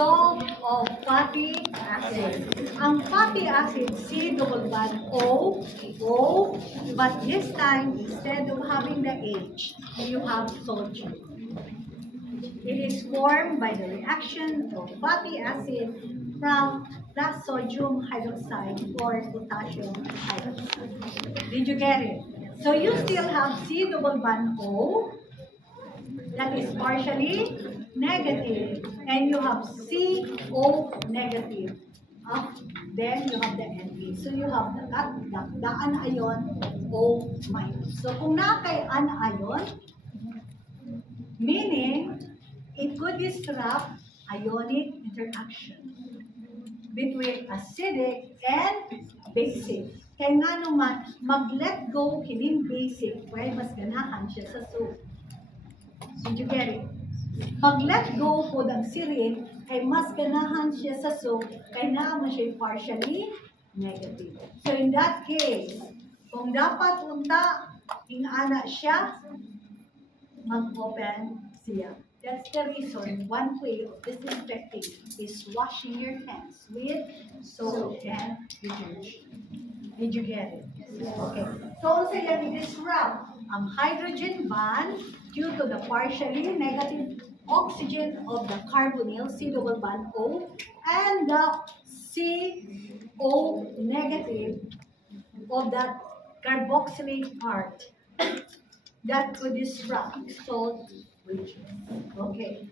salt of fatty acid. Ang fatty acid, C double bond O, O, but this time, instead of having the H, you have sodium. It is formed by the reaction of fatty acid from the sodium hydroxide or potassium hydroxide. Did you get it? So you still have C double bond O, that is partially negative, and you have CO negative. Then you have the NP. So you have the anion O minus. So kung na kay anion, meaning it could disrupt ionic interaction between acidic and basic. Kaya nga naman, mag-let go kining basic, well, mas ganahan siya sa soup. Did you get it? Mag-let go po ng serine, ay mas ganahan siya sa soup, kaya naman siya partially negative. So in that case, kung dapat unta, inaana siya, mag-open siya. That's the reason one way of disinfecting is washing your hands with soap and detergent. Did you get it? Okay. So also yan disrupt ang hydrogen bond due to the partially negative oxygen of the carbonyl, C double bond O, and the CO negative of that carboxylate part that could disrupt salt bridges. Okay.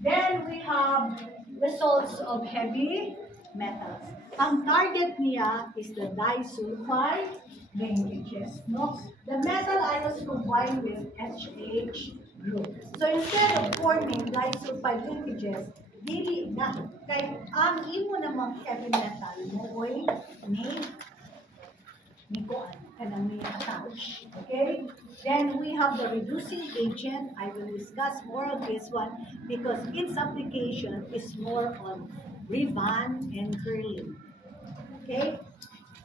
Then we have the salts of heavy metals. Ang target niya is the disulfide linkages. No? The metal ions combine with HH group. So instead of forming disulfide linkages, dili na. Kaya ang imo namang heavy metal mo oy ni kuan kanang may attach. Okay? Then we have the reducing agent. I will discuss more of this one because its application is more on rebond and curling. Okay?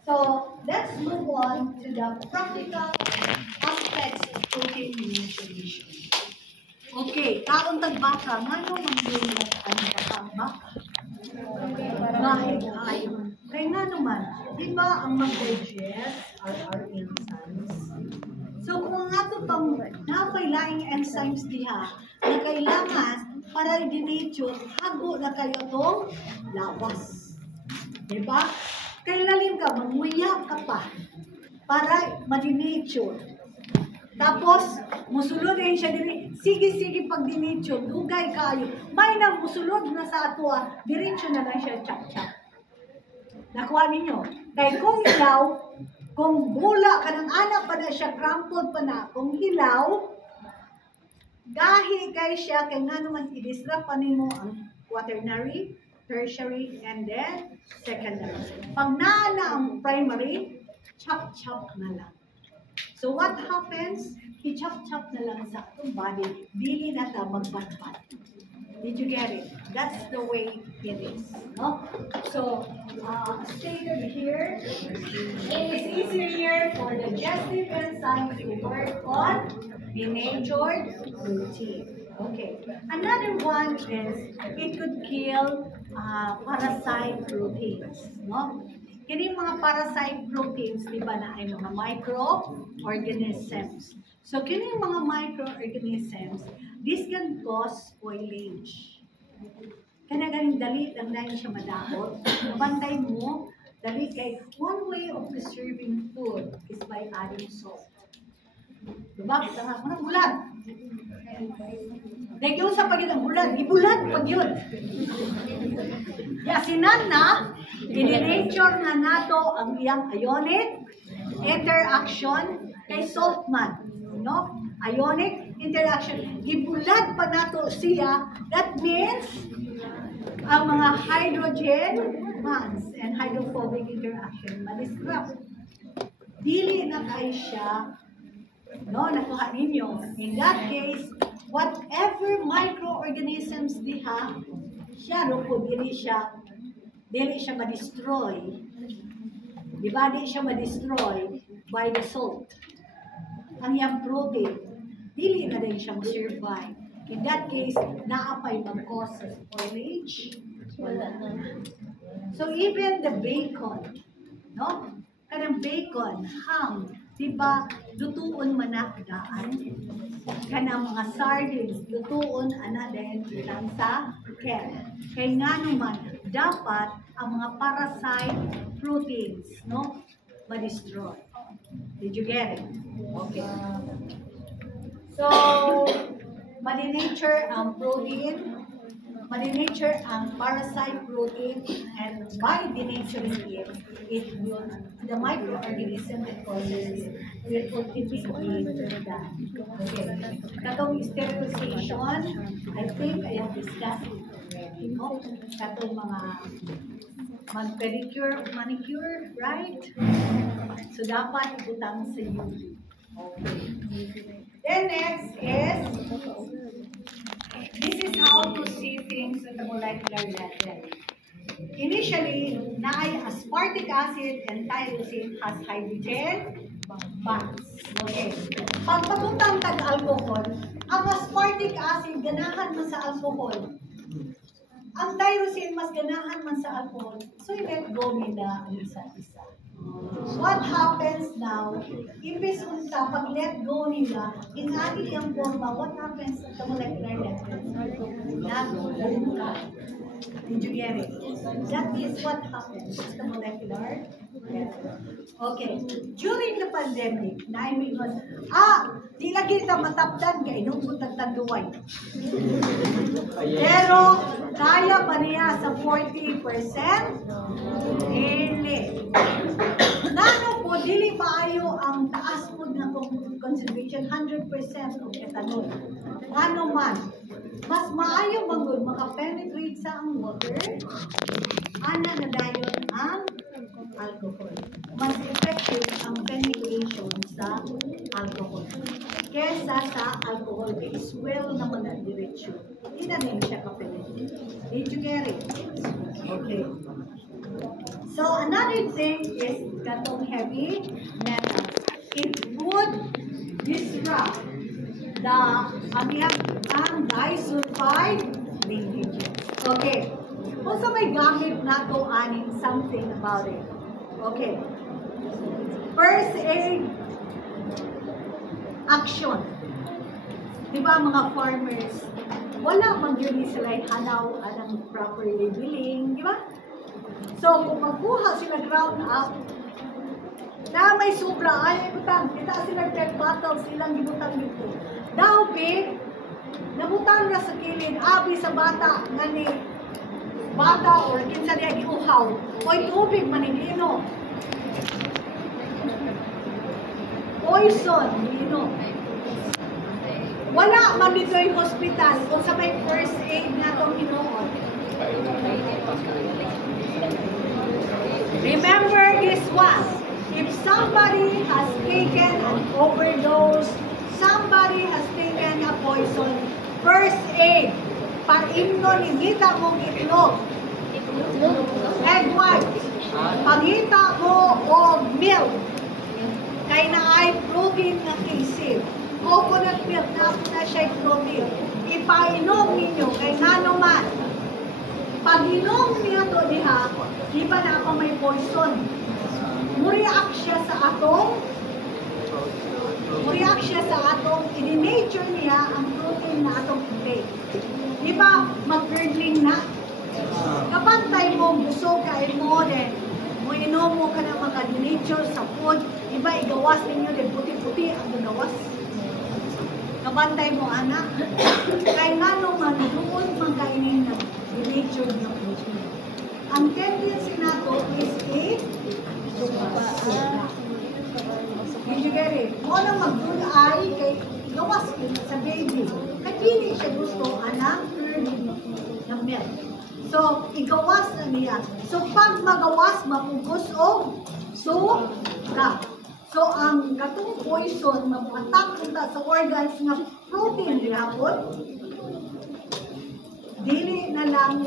So let's move on to the practical aspects of protein manipulation. Okay, kauntag baka, ngano mangyayari ang baka? Bahit ayon. Kaya nga naman, di ba ang mag-digest are our enzymes? So kung nga ito pang napailaing enzymes diha na kailangan para i-denature, hago na kayo itong lawas. Di ba? Kailangan ka, manguya ka pa para ma-denature. Tapos, musulod na siya din. Sige pag-denature, dugay kayo. May nang musulod na sa ato, diretso na lang siya, chak-chak. Nakuha ninyo. Kaya kung hilaw, kung bula ka ng anak pa na siya, crumpled pa na, kung hilaw, gahi kay siya, kaya nga naman i-disrupt pa ninyo ang quaternary, tertiary, and then secondary. Pag naana ang primary, chop-chop na lang. So what happens? I-chop-chop na lang sa atong body, dili na ta magbatbat. Did you get it? That's the way it is. No? So, stated here, it is easier for digestive enzymes to work on denatured protein. Okay. Another one is it could kill parasite proteins. No? Kini mga parasite proteins, di ba na ay mga microorganisms. So, kini mga microorganisms, this can cause spoilage. Kaya galing dali lang dahil siya madakot. Nabantay mo, dali kay one way of preserving food is by adding salt. Diba? Kita nga, manang bulan. Nagyon sa pagin ang bulan, ibulan pag yun. Yasinan na, i-denature na nato ang iyang ionic interaction kay salt man. No? Ionic interaction. Ibulan pa nato siya, that means ang mga hydrogen bonds and hydrophobic interaction ma-disrupt. Dili na kay siya, no, nakuha ninyo. In that case, whatever microorganisms diha, siya po dili siya ma-destroy. Diba? Di siya ma-destroy by the salt. Ang iyang protein, dili na din siya ma-survive. In that case, naapay mag-cause sa spoilage. Wala na. So even the bacon, no? Kanang bacon, ham, diba, lutuon manakdaan. Kanang mga sardines, lutuon ana din lang sa can. Kaya nga naman, dapat ang mga parasite proteins, no? Ma-destroy. Did you get it? Okay. So, malinature ang protein, malinature ang parasite protein, and by denaturing it will, the microorganism that causes it will ultimately die. Okay. Katong sterilization, I think I have discussed it already. No? Katong mga mag-pedicure, manicure, right? So, dapat ibutang sa UV. Okay. Then next is, this is how to see things at the molecular level. Initially, aspartic acid and tyrosine has hydrogen bonds. Okay. Pag pagutang tag-alcohol, ang aspartic acid ganahan man sa alcohol. Ang tyrosine mas ganahan man sa alcohol. So, i-let go nila ang isa't isa. What happens now, imbes unta, pag let go nila, ingani ang bomba, what happens at the molecular level? Nag-bomba. Did you get it? That is what happens at the molecular level. Okay. During the pandemic, naimingon, di lagi kita matapdan kay nung tagtanduay. Pero, kaya pa niya sa 40%? Hindi. Nano po, dili maayo ang taas po na concentration, 100% of ethanol. Ano man, mas maayo bang makapenetrate sa ang water, ana na dayon ang alcohol. Mas effective ang penetration sa alcohol. Kesa sa alcohol, kay swell naman ang diretsyo. Hindi na rin siya kapenetrate. Did you get it? Okay. So another thing is katong heavy metals. It would disrupt ang disulfide linkages. Okay. Kung sa may gamit na to anin something about it. Okay. First aid action. Diba mga farmers, wala man yun sila hanaw anang proper labeling, di ba? So, kung magkuha sila ground up, na may sobra, ay ibutang, kita sila pet bottles, silang gibutang dito. Daw, nabutang na sa kilid, abi sa bata, nga ni bata, or kinsa niya giuhaw, o tubig manigino. Poison, gino. Wala man dito yung hospital, kung sa may first aid nga itong hinoon. Remember this one. If somebody has taken an overdose, somebody has taken a poison, first aid, pag-imno nimita mong itlog, egg white, pangita mo o milk, kay na ay protein na kisip, coconut milk na siya protein, ipainom ninyo kay nanuman. Pag-inom niya to diha, di ba na pa may poison? Muriak siya sa atong, i-denature niya ang protein na atong intake. Di ba, mag-curdling na? Kapantay mo, busog ka mo, then, mo inom mo ka na maka-denature sa food, di ba, igawas ninyo, then puti-puti ang gawas. Kapantay mo, anak. Kaya nga naman, doon magkainin na denature ng protein. Ang tendency na to is did you get it? Mo nang mag-good-eye kay gawas sa baby. Kaya hindi siya gusto anang curd ng milk. So, igawas na niya. So, pag magawas, mapugos o suka. So, ang katong poison, mapatak punta sa organs nga protein nilapot, dili na lang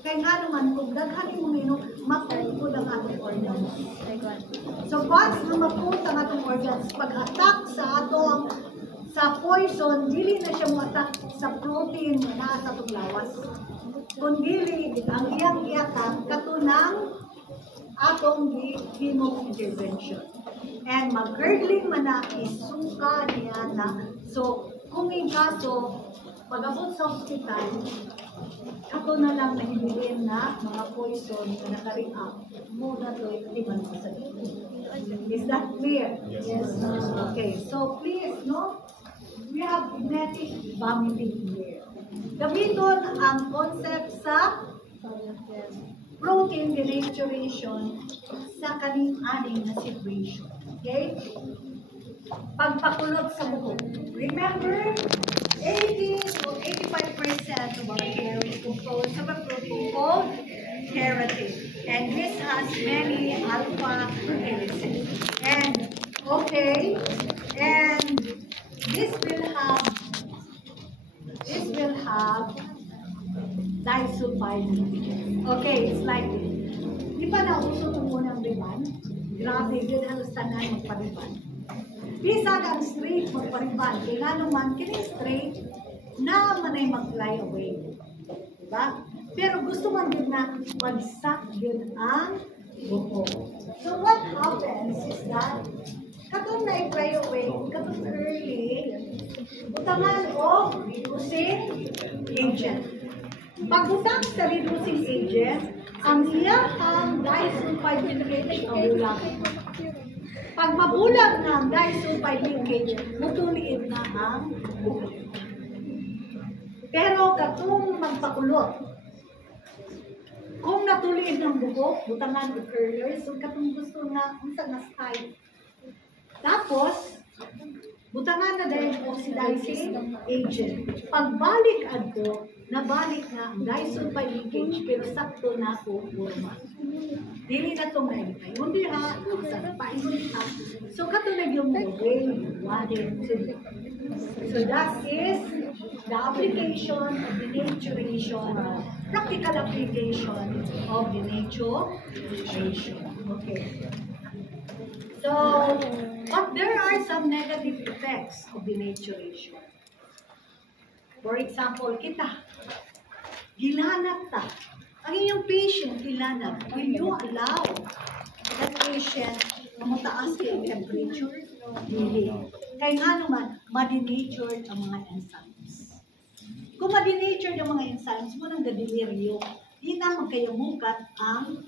kaya nga naman, kung daghan mo minom, mapupod ang atong organs. So, once na mapupod ang atong organs, pag-attack sa atong sa poison, dili na siya mo-attack sa protein na sa tuglawas. Kung dili, ang iyang i-attack katunang atong himong intervention. And mag-curdling man na isuka niya na. So, kung may kaso, pag-abot sa hospital, ato na lang nahibilin na mga poison na naka-react muna to itiman ko sa dito. Is that clear? Yes. Okay. So, please, no? We have genetic vomiting here. Gamiton ang concept sa protein denaturation sa kaning-aning na situation. Okay? Pagpakulot sa buhok. Remember, 80 or 85% of our hair is composed of a protein called keratin. And this has many alpha helices. And, okay, and this will have disulfide linkage. Okay, it's like this. Di ba nauso itong unang riban? Grabe, yun halos tanan magpariban. Bisag ang straight magpariban. Kaya nga naman, kining straight na manay mag-fly away. Diba? Pero gusto man din na mag-suck yun ang buhok. So what happens is that katong na-fly away, katong early, utangan o reducing agent. Pag-utang sa reducing agent, ang iyang disulfide linkage mabulang. Pag mabulang ng disulfide linkage, mutuliin na ang buhok. Pero katong magpakulot, kung natuliin ng buhok, butangan o curlers, so katong gusto na, unsa na style. Tapos, butangan na dahil oxidizing agent. Pagbalik adto, nabalik na ang disulfide linkage, pero sakto na po forma. Dili na itong naibay. Hindi ha, sa paingon ha. So, katulad yung the way you want it to be. So, that is the application of denaturation, practical application of denaturation. Okay. So, but there are some negative effects of denaturation. For example, kita, gilanat ta. Ang inyong patient, gilanat. Will you allow that patient na mataas yung temperature? Hindi. Kaya nga naman, ma-denatured ang mga enzymes. Kung ma-denatured ang mga enzymes, mo nang gadeliryo, di na magkayamukat ang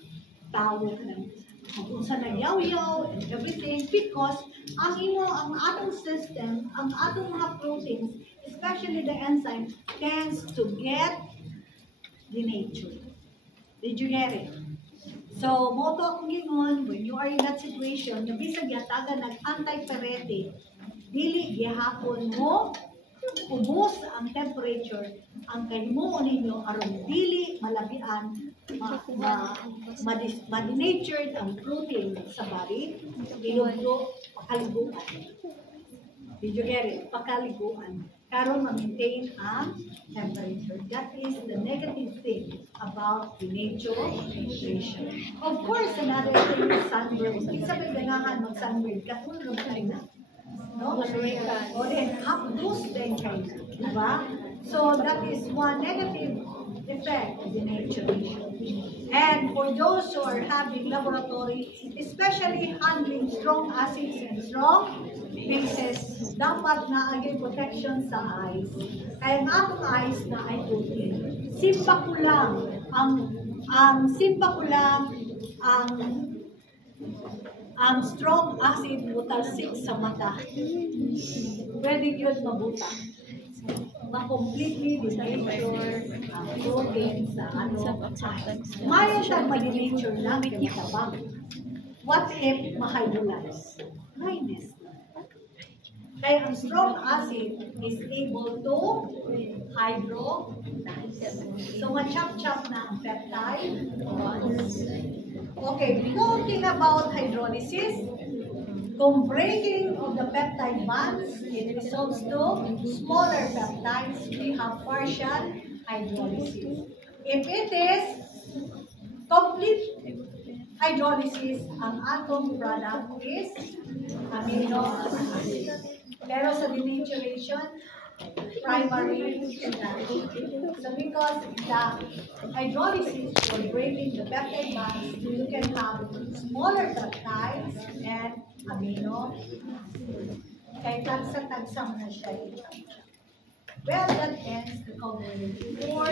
tawag ng kung sa nagyaw-yaw and everything, because ang atong system, ang atong mga proteins, especially the enzyme, tends to get denatured. Did you get it? So, moto akong gingon, when you are in that situation, yung bisag yatagan nag-antipyretic, dili gihapon mo, ubos ang temperature, ang kahimuon ninyo, aron dili malabian, ma-denatured ang protein sa body, ilugdo, pakaliguan. Did you get it? Pakaliguan. Karon ma-maintain ang temperature. That is the negative thing about denaturation. Of course, another thing is sunburn. Isa pa ganahan mag-sunburn. Katulog tayo na. No? O then, hapdos din kayo. Diba? So, that is one negative effect of denaturation. And for those who are having laboratory, especially handling strong acids and strong bases, dapat na agay protection sa eyes. Kaya nga akong eyes na ay protein. Simpa ko lang ang strong acid butalsik sa mata. Pwede yun mabuta. Ma-completely denature ang protein sa eyes. Mayroon siyang ma-denature lang kitabang. What if ma-hydrolyze? Dryness. Kaya ang strong acid is able to hydrolyze. So, ma-chop-chop na ang peptide bonds. Okay, talking about hydrolysis, kung breaking of the peptide bonds, it results to smaller peptides, we have partial hydrolysis. If it is complete hydrolysis, ang atom product is amino acid. Pero sa denaturation, primary secondary. So because the hydrolysis for breaking the peptide bonds, you can have smaller peptides and amino. Kaya tagsa-tagsa mo na siya. Well, that ends the covering for